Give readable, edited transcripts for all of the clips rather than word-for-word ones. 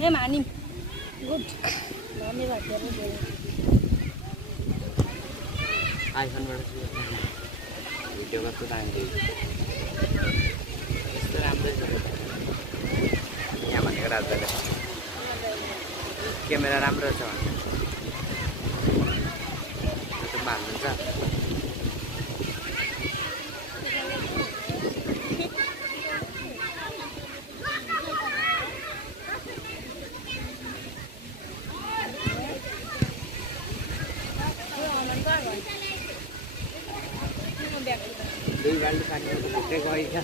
हे मानी गुड धन्यवाद धेरै आइफोनबाट भिडियो कस्तो दामी यस्तो राम्रै छ यहाँ भनेको राजाले क्यामेरा राम्रो छ युट्युबमा हाल्नुहुन्छ दुई बाल्टी पानी भित्रै गइछ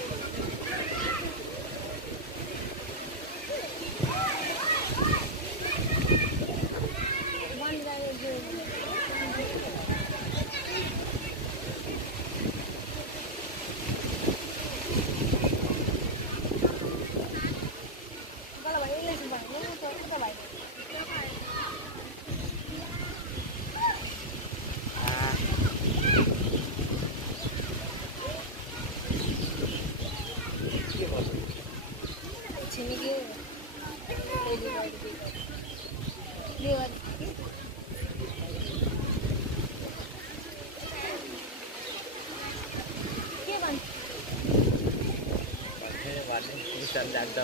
जाता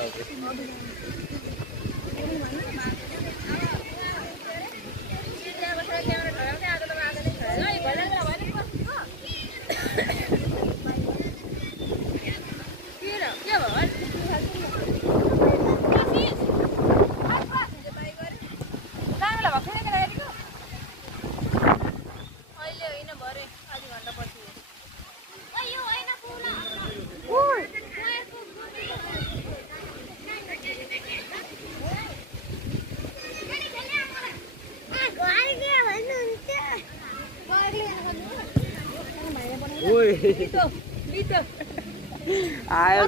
आयो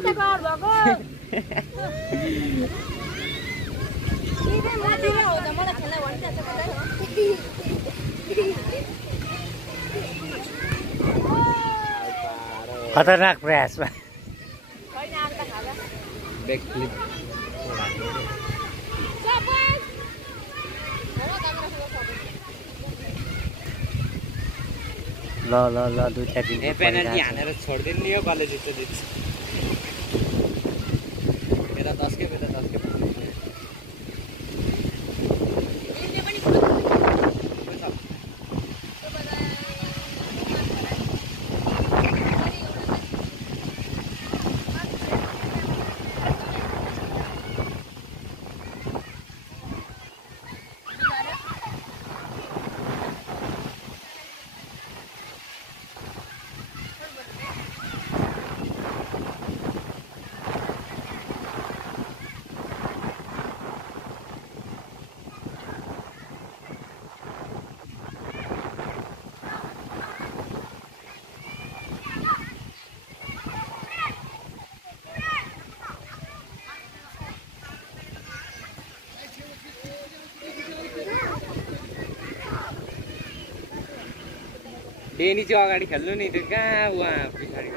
खतरनाक प्रयास बैक फ्लिप ल ल ल दुईटा दिन पेनल्टी हानेर छोड्दिनु नि यो कलेज दिन्छ बेला 10 के बेला 10 के डेनी चाहिँ अगाडि खेल्नु नि त्यो कहाँ उहाँ पछाडि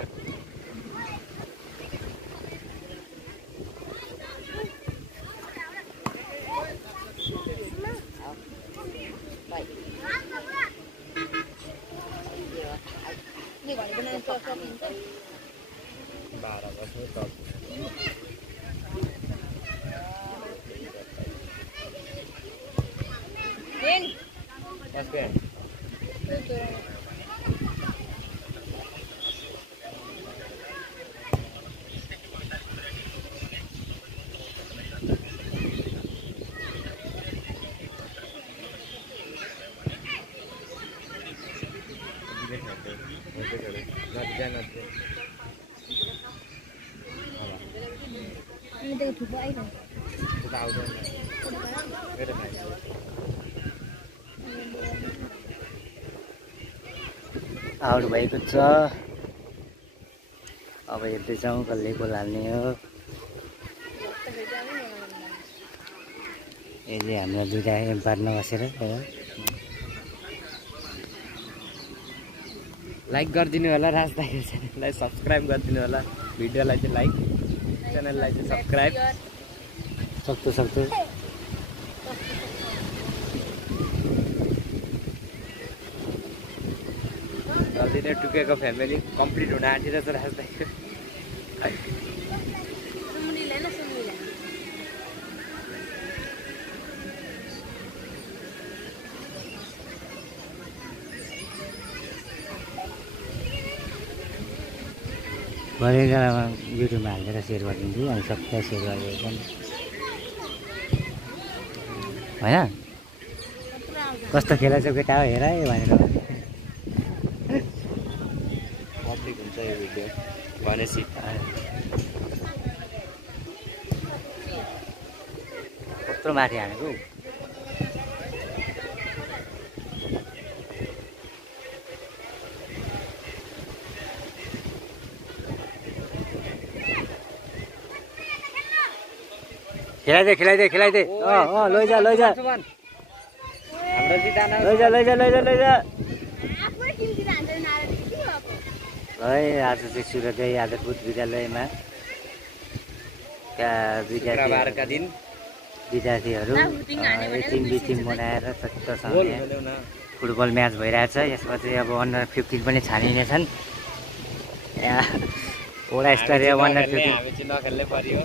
आउट भएको छ। अब हेर्दैछौँ कसले गोल हाल्ने हो। यसले हाम्रो दुईटा एम्पायर नबसेर लाइक गरिदिनु होला, राज दाइको च्यानललाई सब्सक्राइब गरिदिनु होला, भिडियोलाई चाहिँ लाइक, च्यानललाई चाहिँ सब्सक्राइब सक्दो अलि नै टुकेको फ्यामिली कम्प्लिट हुन आँटिरहेछ राजदाइको सुमुनीलाई न सुमुनीलाई गरेर युट्युबमा हालेर सेयर गरिदिन्छु अनि सबैलाई सेयर गरेर पनि होइन कस्तो खेला चाहिँ केटा हो हेर है भनेर पब्लिक हुन्छ यो भिडियो भनेपछि कत्रो माथि हानेको खिलाइदे लैजा हाम्रो जिताना लैजा आफै टिमतिर हान्छ नारा के भएको है आज चाहिँ सुरजै आधारभूत विद्यालयमा शुक्रबारका दिन विद्यार्थीहरू टिम टिम बनाएर सत्तसँग फुटबल म्याच भइरहेछ यसमा चाहिँ अब अन्डर 15 पनि छानिनेछन् वडा स्तरीय अन्डर 15 हामी चाहिँ नखेल्नै पर्यो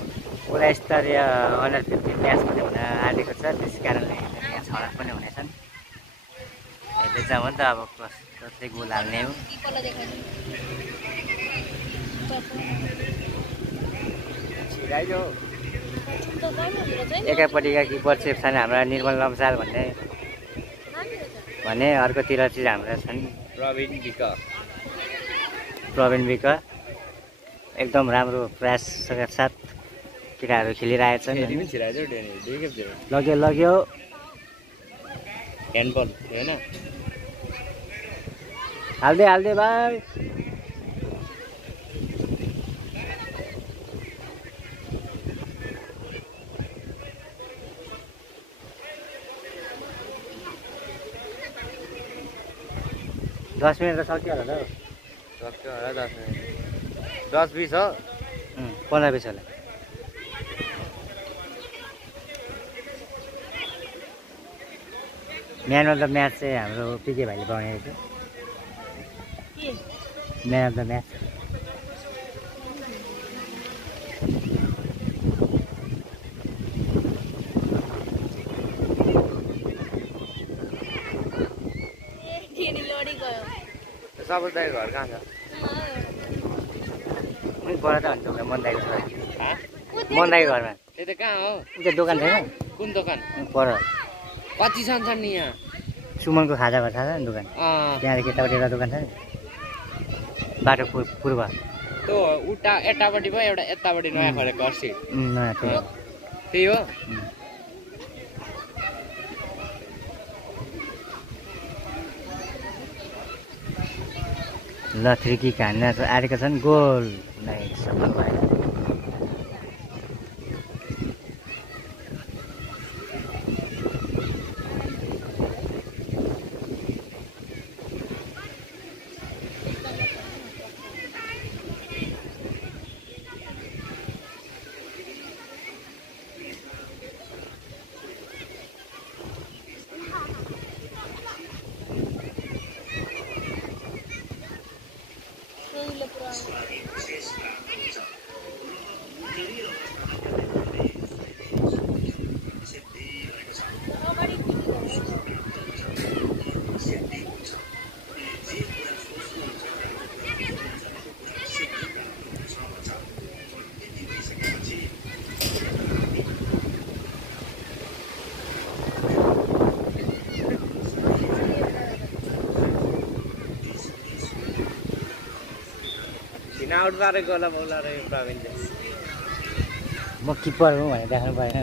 वडा स्तरीय अन्डर 15 म्याच पनि हुन आँटेको छ त्यस कारणले यहाँ छनौट पनि हुनेछन् हेर्दै जाउँ नि त अब कसले गोल हाल्ने हो छिराइयो एकापट्टिका किपर चाहिँ छन् हाम्रा निर्मल लम्साल भने अर्कोतिर चाहिँ हाम्रा छन् प्रवीण विक एकदम राम्रो प्रयासका साथ केटाहरू खेलिरहेछन् लग्यो ह्यान्डबल होइन हाल्दै भाइ 10 मिनट त सक्यो होला त सक्यो होला 10 मिनट 10-20 हो 15-20 होला म्यान अफ द म्याच चाहिँ हाम्रो पिके भाइले पाउने रहेछ म्यान अफ द म्याच सबैलाई घर कहाँ छ पर त हुन्छ मनदाईको छ मनदाईको घरमा त्यही त कहाँ हो उता दोकान छैन कुन दोकान पर कति छन् नि यहाँ सुमनको खाजा घर थाहा छ नि दोकान त्यहाँदेखि यतापट्टि एउटा दोकान छ नि बाटो पूर्व त्यो उता यतापट्टि भयो एउटा यतापट्टि नयाँ खोलेको अस्ति नयाँ त्यही हो ल थ्री हान्न आएका छन् गोल सफल भएन आउट मारेको होला मौला र यो प्रवीणले म किपर हुँ भनेर देखाउनु भएन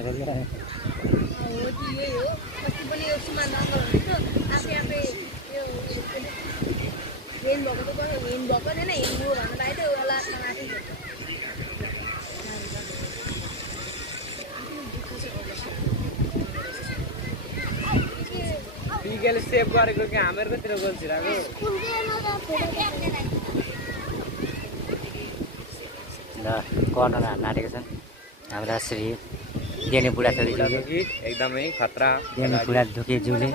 पिकेले सेभ गरेको कि हामीहरूकोतिर गोल छिराको ल कर्नर हान्न आँटेको छन् हाम्रा श्री डेनी बुढाथोकीज्यूले एकदमै खतरा डेनी बुढाथोकीज्यूले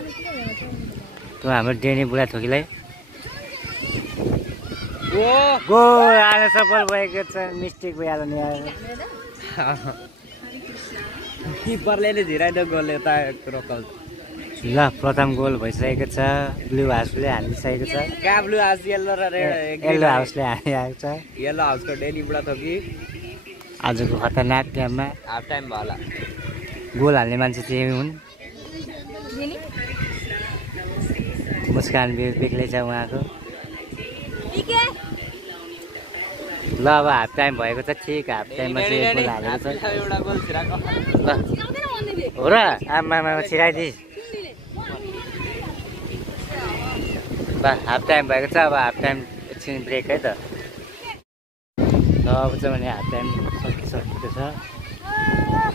त्यो हाम्रो डेनी बुढाथोकीलाई गोल हाल्न सफल भएको छ मिस्टेक भइहाल्यो नि यार किपरले नै झिराइदो गोल यता रोकाउँछ ल प्रथम गोल भइसकेको छ ब्लू हाउसले हालिसकेको छ कहाँ ब्लू हाउस येल्लो र येल्लो हाउसले हालिरहेको छ येल्लो हाउसको डेलीबाट थियो कि आजको खतरनाक गेममा हाफ टाइम भयो होला गोल हाल्ने मान्छे चाहिँ हुन् मुस्कान बेग्लै छ उहाँको ल अब हाफ टाइम भएको छ ठिक हाफ टाइममा चाहिँ गोल हालेको छ एउटा गोल छिराको ल हो र आमामा छिराइदिस् ल हाफ टाइम भएको छ अब हाफ टाइम एकछिन ब्रेक है त ल अब चाहिँ भने हाफ टाइम सकिसकेको छ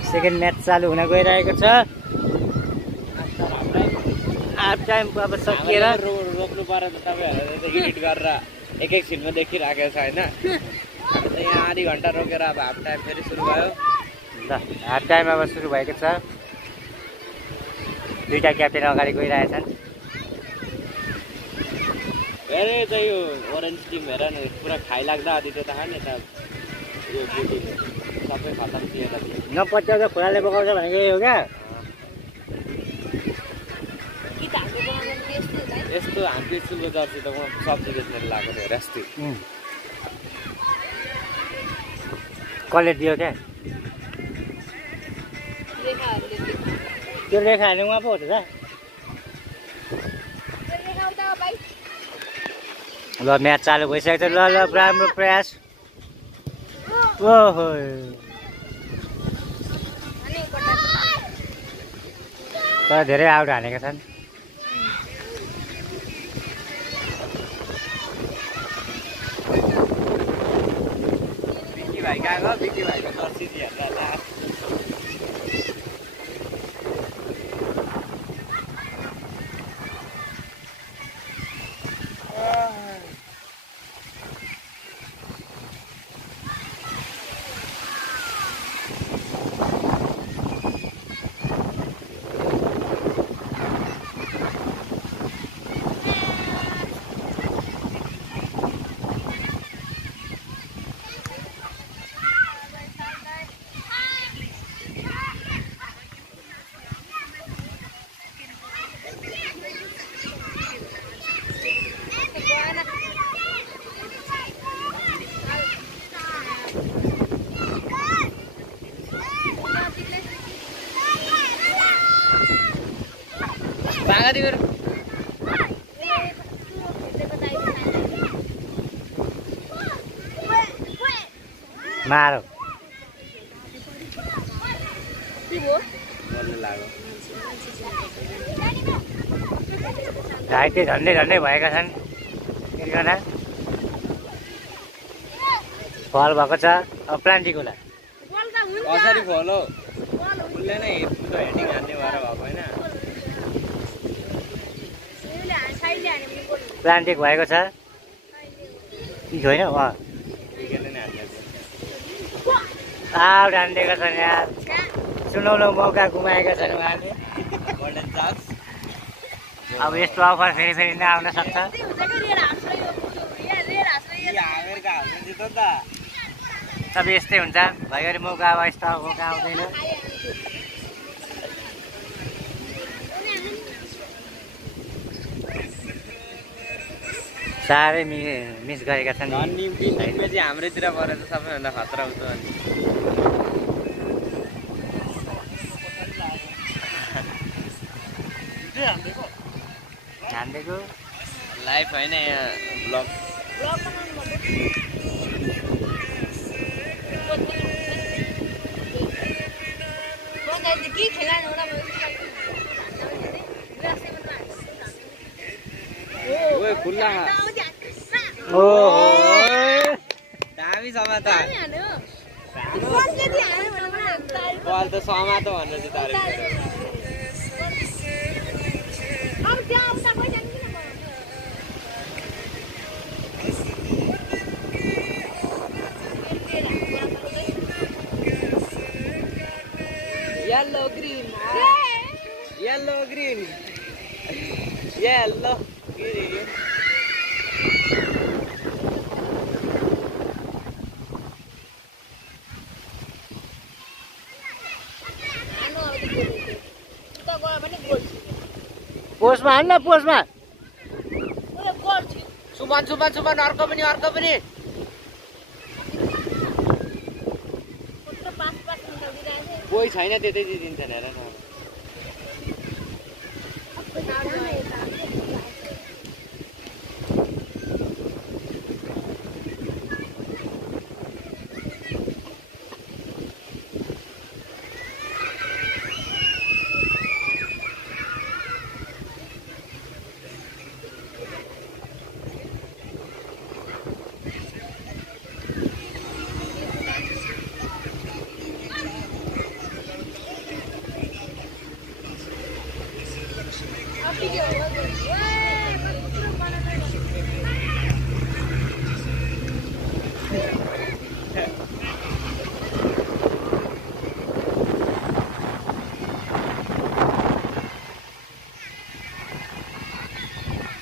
सेकेन्ड म्याच चालु हुन गइरहेको छ हाफ टाइम अब सकिएर रोक्नु पर्यो त तपाईँहरूले एडिट गरेर एकैछिनमा देखिराखेको छ होइन हामी त यहाँ आधी घन्टा रोकेर अब हाफ टाइम फेरि सुरु भयो ल हाफ टाइम अब सुरु भएको छ दुईटा क्याप्टेन अगाडि गइरहेछन् हेरे त यो ओरेन्ज टिम हेर न पुरा खाइलाग्दा आदि त्यो त खाने त यो बुटीले सबै खतम दिएर नपत्याउँदा खोलाले बगाउँछ भनेको यही हो क्या यस्तो हाम्रो स्कुलको जर्सी त म सब्जी बेच्नेर लगाएको थियो अस्ति कसले दियो क्या त्यो रेखाहरूले उहाँ पो हो त ल म्याच चालु भइसकेको छ ल ल राम्रो प्रयास ओहो तर धेरै आउट हानेका छन् बिकी भाइ गएको बिकी भाइको जर्सी हेर्दा मारो घाइते झन्डै झन्डै भएका छन् एकजना फल भएको छ अब प्लान्टीकोला कसरी फल हो उसले नै हेडिङ हान्ने भएर भएको होइन प्लान्टिक भएको छ कि होइन आउट हानिदिएका छन् यार सुनौलो मौका गुमाएका छन् उहाँले अब यस्तो अफर फेरि फेरि नआउन सक्छ अब यस्तै हुन्छ भइगरी मौका अब यस्तो मौका आउँदैन साह्रै मिस गरेका छन् चाहिँ हाम्रैतिर परेर सबैभन्दा खतरा हुन्छ अनि हान्देको लाइफ होइन यहाँ ब्लग खुल्ला दामी समातो बल त समातो भन्नु चाहिँ तारे yellow green yellow green yellow green पोस्टमा हान्न पोस्टमा सुमन सुमन सुमन अर्को पनि कोही छैन त्यतै दिन्छ हेर न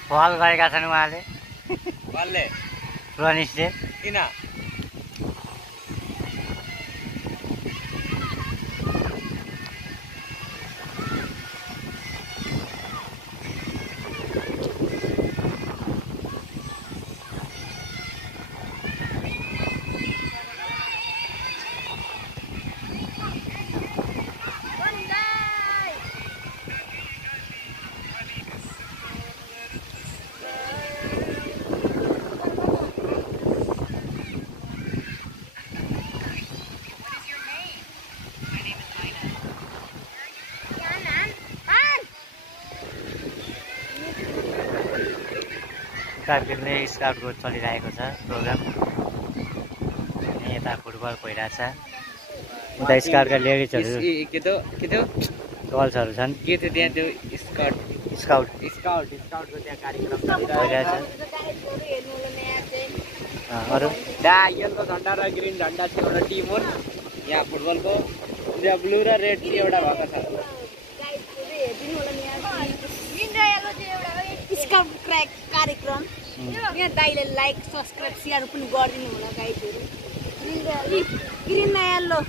पहल गरेका छन् उहाँले कसले रनिसले किन कार्तिकले स्काउटको चलिरहेको छ प्रोग्राम अनि यता फुटबल भइरहेछ उता स्काउटका लेडिजहरू के थियो गर्ल्सहरू छन् के थियो त्यहाँ त्यो स्काउटको त्यहाँ कार्यक्रम भइरहेछ अरू येल्लो झन्डा र ग्रिन झन्डा चाहिँ एउटा टिम हुन् यहाँ फुटबलको त्यहाँ ब्लू र रेड चाहिँ एउटा भएको छ स्काउट ट्र्याक कार्यक्रम यहाँ दाइले लाइक सब्सक्राइब सेयर पनि गरिदिनु होला गाइडहरू ग्रिन न येल्लो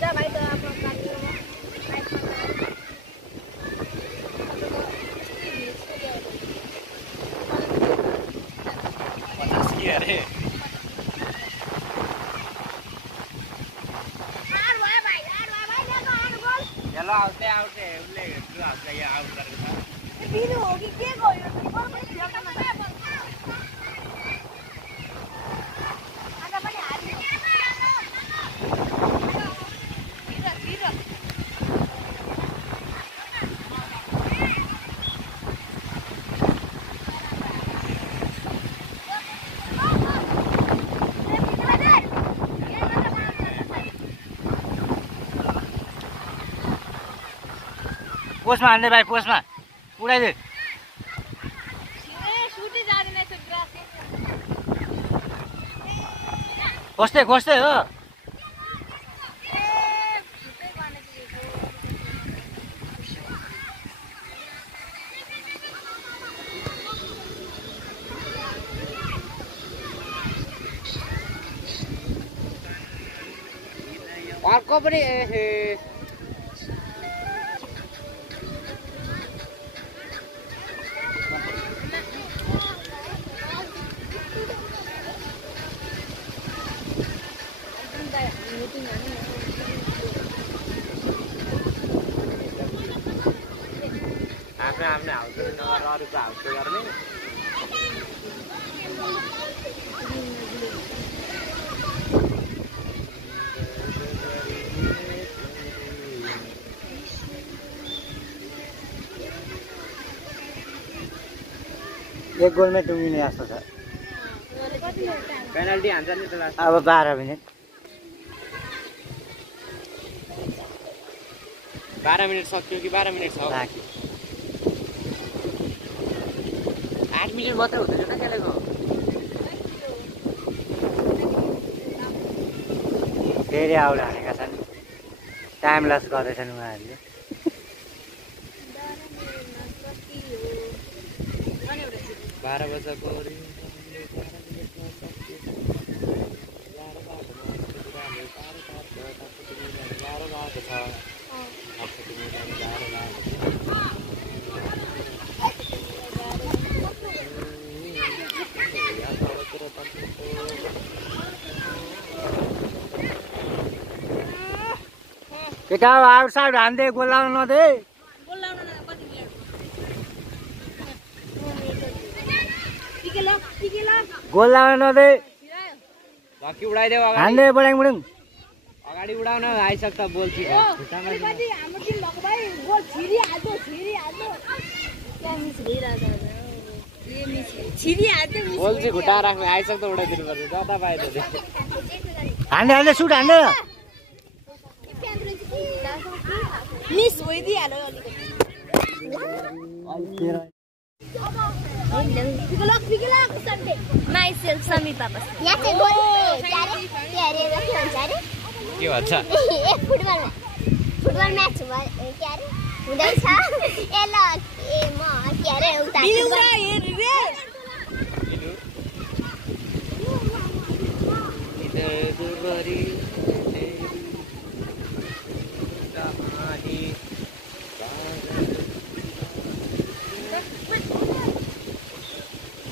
जा भाइ त आफ्नो कार्यक्रममा आउँदै उसले यहाँ आउट गरेको छ बिनु हो कि के गयो पोस्टमा हान्दै भाइ पोस्टमा उडाइदिए खोज्दै खोज्दै हो अर्को पनि आफ्नो हाउस नगरेर अरूको हाउस गर्ने एक गोलमै टुङ्गिने जस्तो छ पेनल्टी हान्छ नि त अब 12 मिनेट 12 मिनेट सक्यो कि 12 मिनेट छ बाँकी 8 मिनेट मात्रै हुँदैन न खेलेको फेरि आउट हानेका छन् टाइम लस गर्दैछन् उहाँहरूले 12 बजेको छ यता आउटसाइड हान्दै गोल लाउन नदे। गोल लाउन न कति मिनेट टिकेला गोल लाउन नदे। बाकी उडाइदेऊ अगाडि। हान्दै बडाङ बडुङ। अगाडि उडाउन आइसक्छ बोल छिटो। हाम्रो टिम भएको भाइ गोल छिरिहाल्यो क्या मिस भइरहेको छ ए मिस छिरिहाल्यो मिस बोल चाहिँ खुट्टा राख्नु आइसक्छ उडाइदिनु पर्छ जता पाए त हान्दै हान्दै सुट हान्दै। मिस भइदिहाल्यो अलिकति Myself, Sami Papa. यहाँ चाहिँ गोल क्यारे हेरेर के भन्छ अरे के भन्छ फुटबल म्याच क्यारे हुँदैछ ए ल ए म क्यारे उता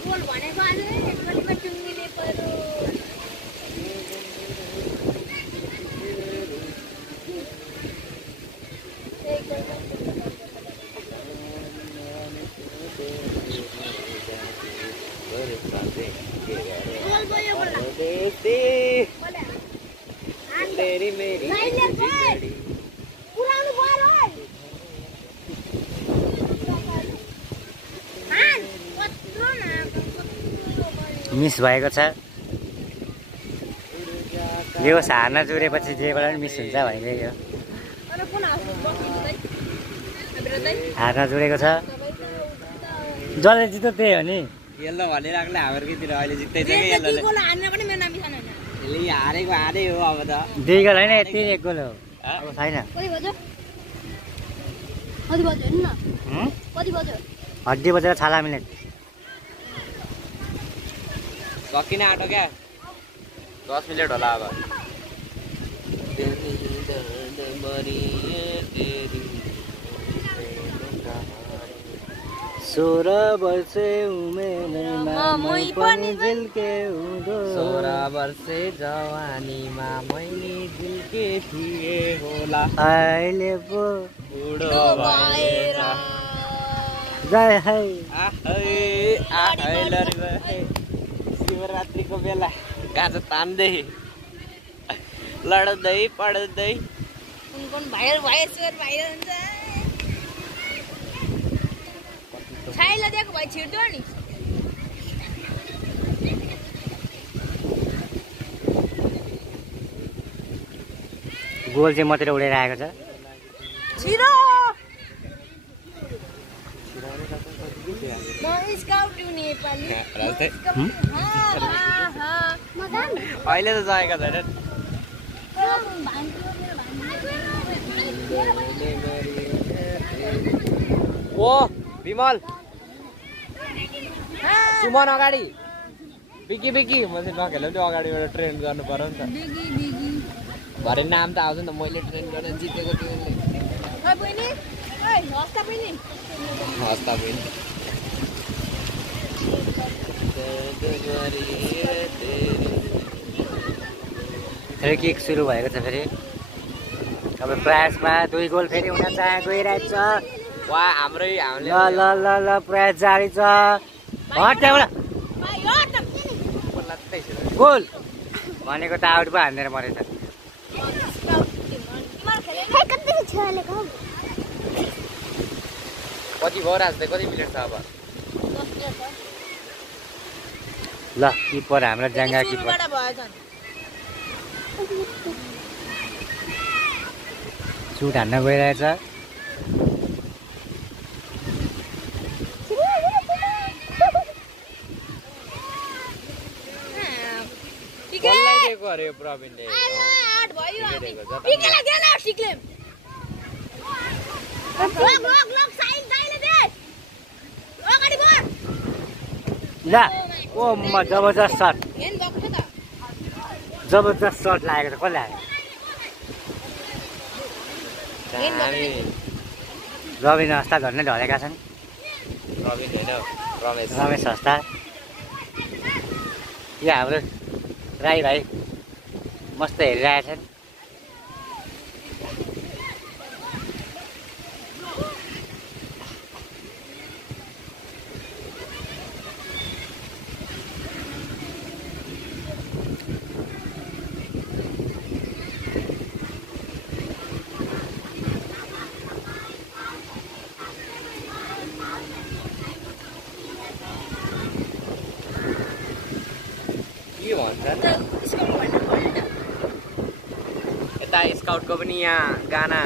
गोल भनेको आज कतिमा टुङ्गिने पर्यो गोल गयो बोला तेरी मेरी पुराउनु पर्यो मिस भएको छ। यो हार्न जोडेपछि जेबाट पनि मिस हुन्छ भने यो हार्न जोडेको छ। जसले जित्यो त्यही हो नि। येल्लो भनिराख्ने हामीहरूतिर अहिले जित्दैछ कि येल्लोले गोल हान्ने पनि मेरो नाम छैन यसले हारेको हारे हो अब त 2 गोल होइन 1 गोल हो अब छैन। कति बज्यो हेर्नु न कति बज्यो हड्डी बजेर छाला मिनेट सकिन आँटो क्या 10 मिनट होला अब 16 वर्ष उमेरमा मै पनि झिल्के हुँदो 16 वर्ष जवानीमा मैले झिल्के थिए होला अहिले पो बुढो भएर जय है शिवरात्रिको बेला गाजा तान्दै लड्दै पढ्दै कुन भाइरल भएश्वर भाइरल हुन्छ छाइला दिएको भाइ छिर्दो नि गोल चाहिँ मात्रै उडेर आएको छ। छिरो म स्काउट नेपाली अहिले त जाएका छैन ओ विमल सुमन अगाडि बिकी बिकी म चाहिँ नखेल्नु नि अगाडिबाट ट्रेन गर्नु पर्यो नि त भरे नाम त आउँछ नि त मैले ट्रेन गरेर जितेको थियो हस्ता बहिनी फेरि किक सुरु भएको छ। फेरि अब प्रयासमा 2 गोल फेरि हुन गइरहेको छ। वा हाम्रै हामीले ल ल ल ल प्रयास जारी छ। हट त्यहाँबाट गोल भनेको त आउट पो हान्दैन मरेछ। कति भयो राज कति मिनट छ अब ल किपर हाम्रो जङ्गा किपर सुट हान्न गइरहेछ। कसलाई दिएको अरे प्रवीणले ल ओ म जबरजस्त सर्ट जबरजस्त सर्ट लागेको छ। कसले हाल्यो रविन हस्ता झन्डै ढलेका छन्। प्रवीण होइन रमेश हस्ता यो हाम्रो राई भाइ मस्त हेरिरहेछन्। यता स्काउटको पनि यहाँ गाना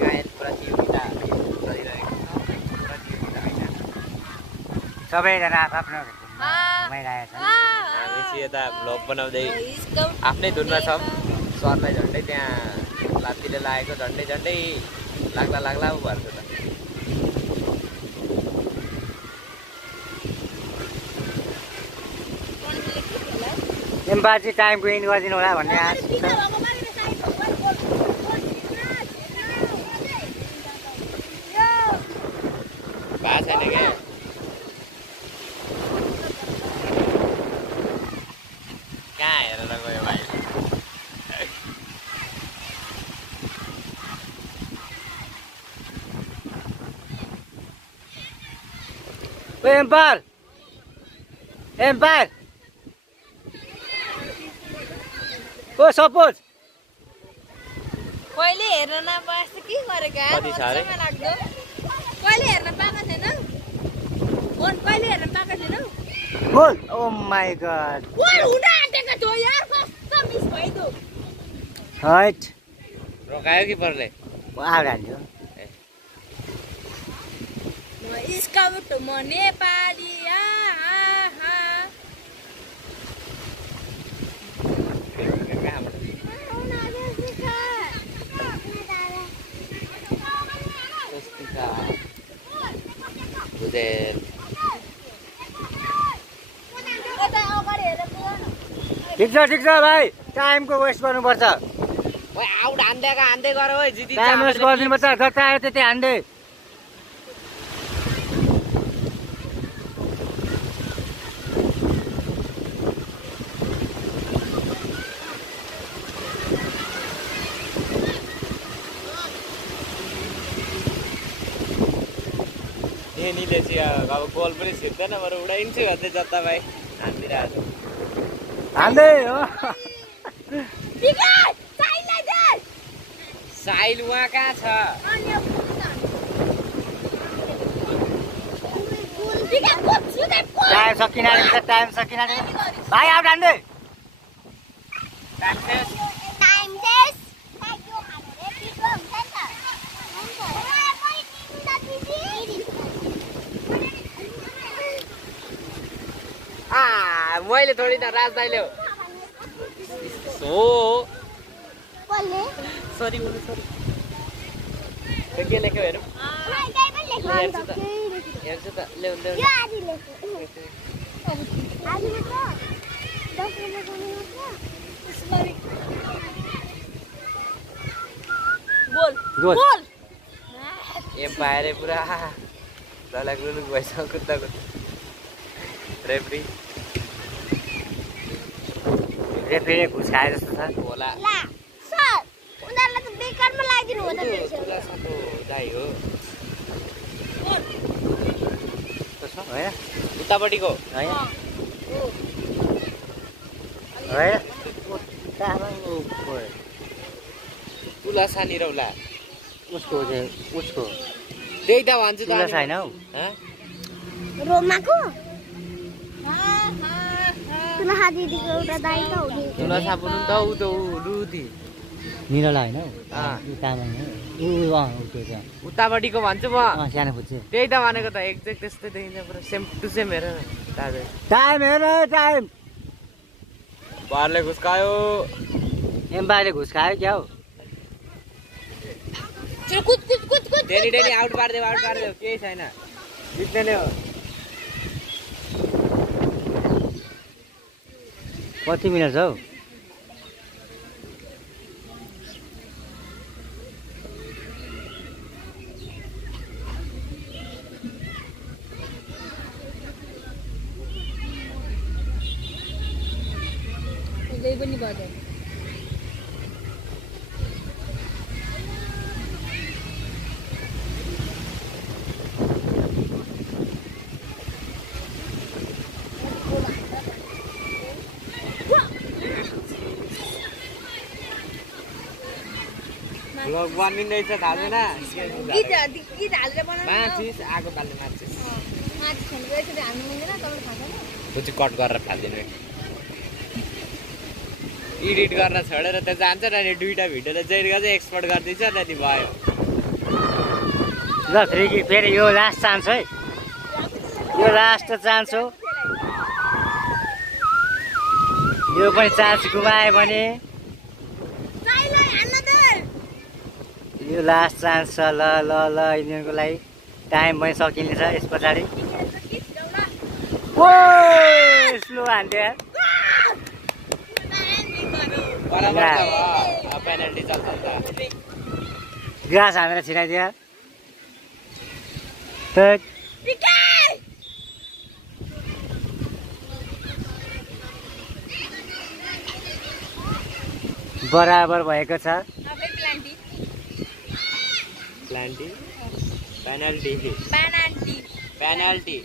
गायन प्रतियोगिता गरिरहेको छ। प्रतियोगिता होइन, सबैजना आफ्नो घुमाइरहेको छ। हामी चाहिँ यता भ्लग बनाउँदै आफ्नै धुनमा छौँ। सरलाई झन्डै त्यहाँ लातिर लागेको झन्डै लाग्ला उ भन्छ त। एम्बासी टाइमको इन गरिदिनु होला भन्ने आश छ। भएको छैन क्या कहाँ हेरेर गयो भाइ। एम्पायर ओ सपोज कहिले हेर्न नपाएछ के गरेका कति छ अरे? लाग्दो कहिले हेर्न पाएको छैन कहिले हेर्न पाएको छैन goal oh my god goal हुन आँटेको थियो यार कस्तो मिस भइदो हट रोकायो कि परले आउट हाल्यो स्काउट म नेपाली ठिक छ भाइ टाइमको वेस्ट गर्नुपर्छ आउट हान्दै गर है जिति टाइम वेस्ट गरिदिनुपर्छ जता आयो त्यति हान्दै निले चाहिँ अब गोल पनि छिर्दैन बरु उडाइन्छु भन्दै जता भाइ हान्दिरहेको हान्दै हो साइल उहाँ कहाँ छ टाइम सकिन भाइ आउट हान्दै मैले थोडी त राज दाइले हो सरी के लेख्यो हेरौँ हेर्छु त ल्याउ एम्पायरै पुरा तलाई गुलुक भइसक्यो कुद्दाको रेफ्री घुस खाए जस्तो छ होला दाइ हो उतापट्टिको तुला सानी रौला उसको त्यही त भन्छु त छैन हौ रोमाको तुला दिदीको एउटा दाइ त हो नि तुला सापुनु त उ त रुदी निरला होइन उतापट्टिको भन्छु म सानो फुच्चे त्यही त भनेको त एक्ज्याक्ट त्यस्तै देखिन्छ पुरा सेम टु सेम हेर न दाजु टाइम बारले घुस्कायो एम्पायरले घुस खायो क्या हौ डेली आउट पारिदेऊ केही छैन जित्ने नै हो कति मिनट छ हौ पनि गर्दैन ब्लग बनिँदैछ थाहा छैन गीत हालेर बनाउनु माचिस आगो बाल्ने माचिस माथि खानु यसरी हाल्नु मिल्दैन तपाईलाई थाहा छैन त्यो चाहिँ कट गरेर फालिदिनु एडिट गर्न छोडेर त जान्छ र नि दुईटा भिडियोलाई जहिले गर्दै एक्सपोर्ट गर्दैछ र नि भयो ल फ्री किक फेरि यो लास्ट चान्स है यो लास्ट चान्स हो यो पनि चान्स गुमायो भने यो लास्ट चान्स छ ल ल ल यिनीहरूको लागि टाइम पनि सकिनेछ यस पछाडि ओ स्लो हान्थ्यो पेनल्टी चल्छ ग्रास हानेर छिराइदियो बराबर भएको छ पेनल्टी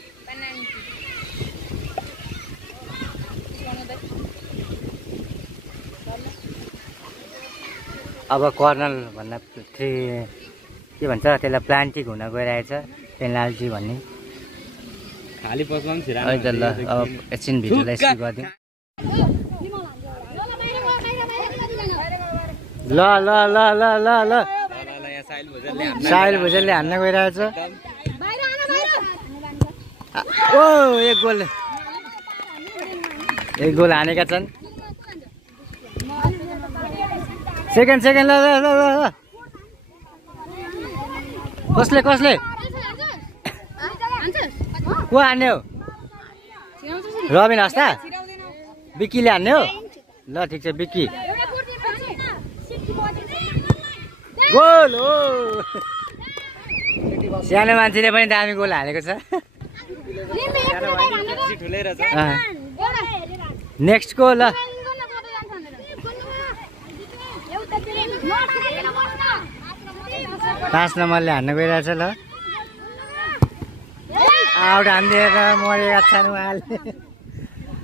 अब कर्नल भन्दा के भन्छ त्यसलाई प्लान्टिक हुन गइरहेछ पेनाल्टी भन्ने खाली पसमा पनि छिरा अहिले ल अब एकछिन भिडियोलाई स्किप गरिदिउँ ल ल ल ल ल ल साहिल भुजेलले हान्न गइरहेछ ओ एक गोल हानेका छन् सेकेन्ड ल ल ल ल कसले को हान्ने हो रबिन हस्ता बिक्कीले हान्ने हो ल ठिक छ बिक्की गोल हो सानो मान्छेले पनि दामी गोल हालेको छ नेक्स्टको ल 5 नम्बरले हान्न गइरहेछ ल आउट हान्दिएर मरेका छन् उहाँले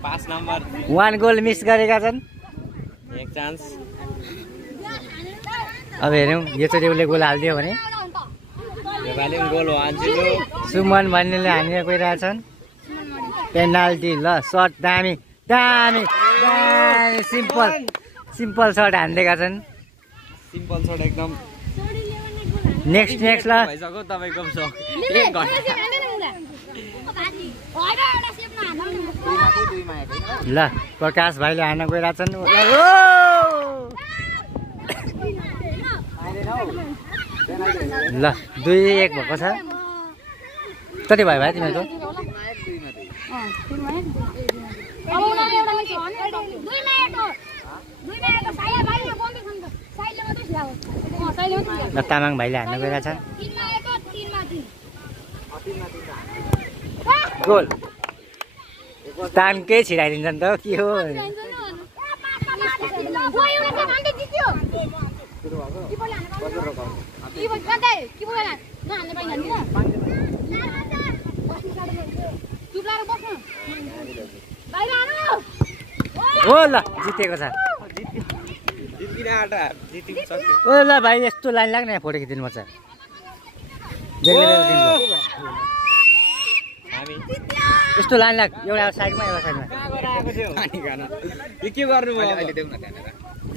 5 नम्बर 1 गोल मिस गरेका छन् एक चान्स अब हेरौँ योचोटि उसले गोल हालिदियो भने नेपाली गोल हान्छ सुमन भन्नेले हानेर गइरहेछन् पेनाल्टी ल सर्ट दामी दामी दामी सिम्पल सर्ट हान्दिएका छन् सिम्पल सर्ट एकदम नेक्स्ट ल भइसक्यो तपाईको ल प्रकाश भाइले हान्न गइरहेछन् ल 2-1 भएको छ कति भयो भाइ तिमीहरूको तामाङ भाइले हान्न गइरहेछ गोल तानकै छिराइदिन्छ नि त के हो ओ ल जितेको छ ओ ल भाइ यस्तो लाइन लाग्ने फोटो खिचिदिनु पर्छ यस्तो लाइन लाग एउटा साइडमा के गर्नु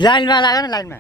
लाइनमा लाग न लाइनमा